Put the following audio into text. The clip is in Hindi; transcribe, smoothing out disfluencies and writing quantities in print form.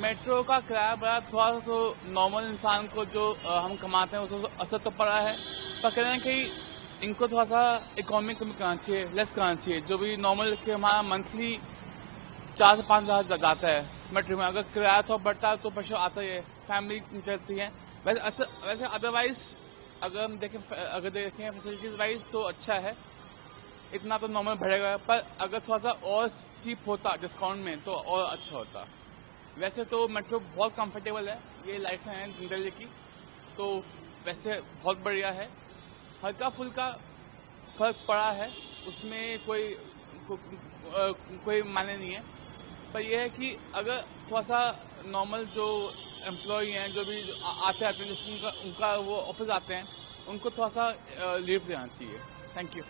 मेट्रो का किराया बढ़ा थोड़ा सा तो नॉर्मल इंसान को जो हम कमाते हैं उसको असर तो पड़ा है, पर कहीं ना कहीं इनको थोड़ा सा इकोनॉमी कम करना चाहिए, लेस करना चाहिए। जो भी नॉर्मल के हमारा मंथली 4 से 5 हज़ार जाता है मेट्रो में, अगर किराया थोड़ा बढ़ता है तो प्रेशर आता ही है, फैमिली चलती है। वैसे अदरवाइज अगर देखें फैसिलिटीज वाइज तो अच्छा है, इतना तो नॉर्मल बढ़ेगा, पर अगर थोड़ा सा और चीप होता डिस्काउंट में तो और अच्छा होता। वैसे तो मेट्रो बहुत कंफर्टेबल है, ये लाइफ है दिल्ली की, तो वैसे बहुत बढ़िया है। हल्का फुल्का फर्क पड़ा है, उसमें कोई माने नहीं है, पर यह है कि अगर थोड़ा सा नॉर्मल जो एम्प्लॉय हैं, जो भी आते हैं, जैसे उनका वो ऑफिस आते हैं, उनको थोड़ा सा लीव देना चाहिए। Thank you.